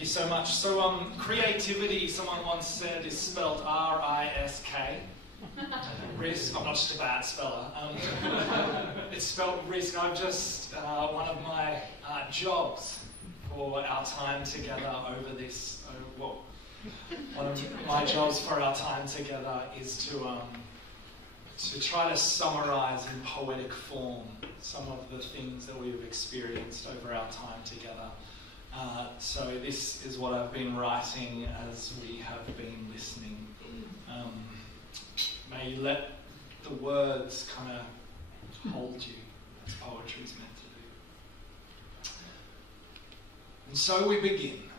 Thank you so much. So, creativity, someone once said, is spelled R-I-S-K. Risk. I'm not just a bad speller. It's spelled risk. I've just, one of my jobs for our time together over this, one of my jobs for our time together is to try to summarise in poetic form some of the things that we've experienced over our time together. So this is what I've been writing as we have been listening. May you let the words kind of hold you, as poetry is meant to do. And so we begin.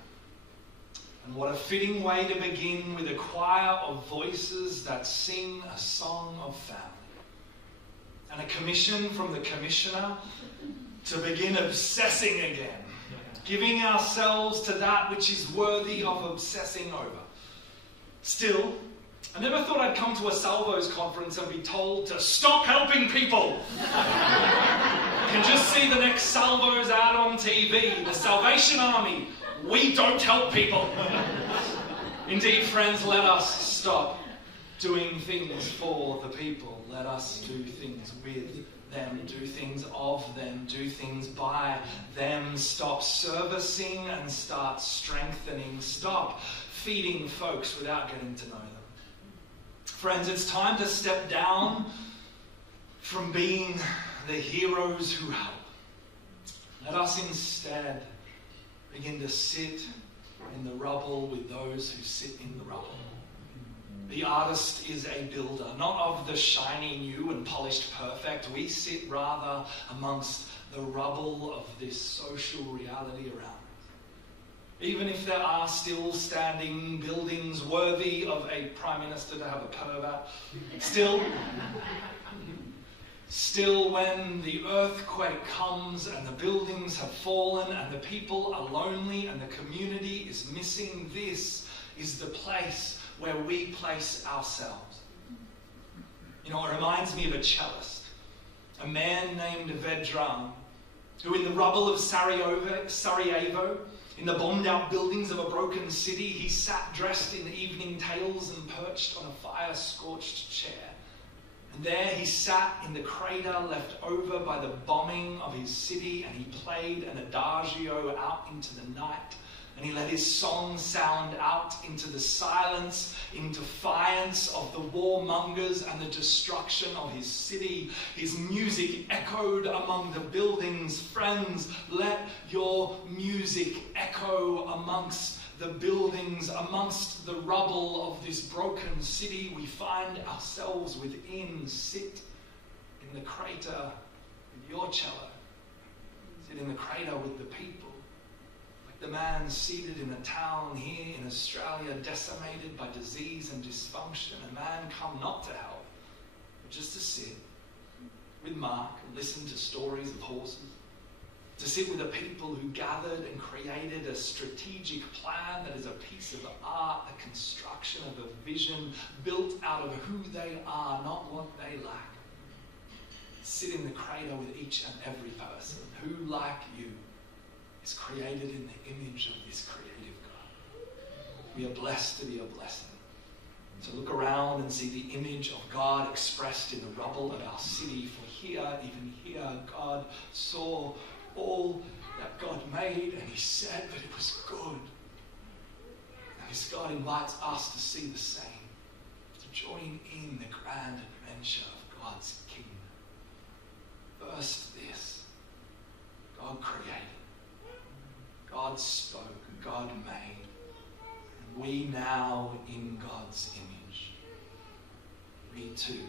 And what a fitting way to begin with a choir of voices that sing a song of family. And a commission from the commissioner to begin obsessing again. Giving ourselves to that which is worthy of obsessing over. Still, I never thought I'd come to a Salvos conference and be told to stop helping people. You can just see the next Salvos ad on TV. The Salvation Army. We don't help people. Indeed, friends, let us stop doing things for the people. Let us do things with them, do things of them, do things by them. Stop servicing and start strengthening. Stop feeding folks without getting to know them. Friends, it's time to step down from being the heroes who help. Let us instead begin to sit in the rubble with those who sit in the rubble. The artist is a builder, not of the shiny new and polished perfect. We sit rather amongst the rubble of this social reality around us. Even if there are still standing buildings worthy of a prime minister to have a pervert, still when the earthquake comes and the buildings have fallen and the people are lonely and the community is missing, this is the place where we place ourselves. You know, it reminds me of a cellist, a man named Vedran, who in the rubble of Sarajevo, in the bombed-out buildings of a broken city, he sat dressed in evening tails and perched on a fire-scorched chair. And there he sat in the crater left over by the bombing of his city, and he played an adagio out into the night. And he let his song sound out into the silence in defiance of the warmongers and the destruction of his city. His music echoed among the buildings. Friends, let your music echo amongst the buildings, amongst the rubble of this broken city we find ourselves within. Sit in the crater with your cello. Sit in the crater with the people. The man seated in a town here in Australia decimated by disease and dysfunction. A man come not to help, but just to sit with Mark and listen to stories of horses. To sit with the people who gathered and created a strategic plan that is a piece of art, a construction of a vision built out of who they are, not what they lack. Sit in the crater with each and every person who, like you, is created in the image of this creative God. We are blessed to be a blessing. To look around and see the image of God expressed in the rubble of our city. For here, even here, God saw all that God made and he said that it was good. And this God invites us to see the same. To join in the grand adventure of God's kingdom. First this, God created. God spoke, God made, and we now in God's image. We too